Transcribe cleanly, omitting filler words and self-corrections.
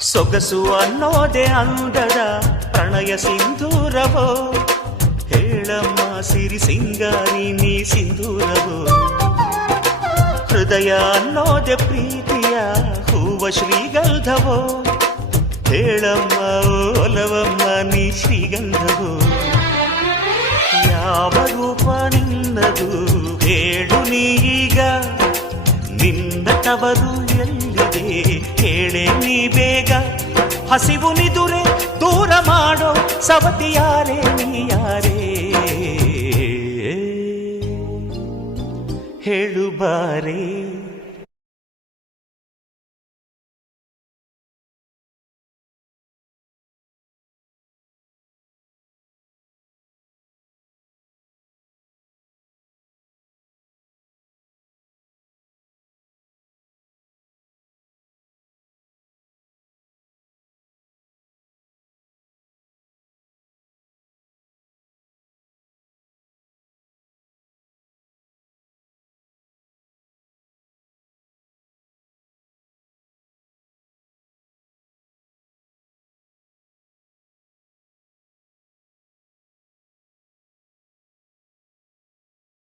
ಸೊಗಸು ಅನ್ನೋದೆ ಅಂದದ ಪ್ರಣಯ ಸಿಂಧೂರವೋ, ಹೇಳಮ್ಮ ಸಿರಿ ಸಿಂಗಾರಿ ನೀ ಸಿಂಧೂರವೋ. ಹೃದಯ ಅನ್ನೋದೆ ಪ್ರೀತಿಯ ಹೂವ ಶ್ರೀಗಂಧವೋ, ಹೇಳಮ್ಮ ಒಲವಮ್ಮ ನೀ ಶ್ರೀಗಂಧವೋ. ಯಾವ ರೂಪ ನಿನ್ನದು ಹೇಳು ನೀಗ, ನಿನ್ನ ತವರು ಎಲ್ಲಿದೆ ಹೇಳೆ ನೀ ಬೇಗ. ಹಸಿವು ನಿದುರೆ ದೂರ ಮಾಡೋ ಸವತಿ ಯಾರೇ ನೀ ಯಾರೇ, ಹೇಳು ಬಾರೇ.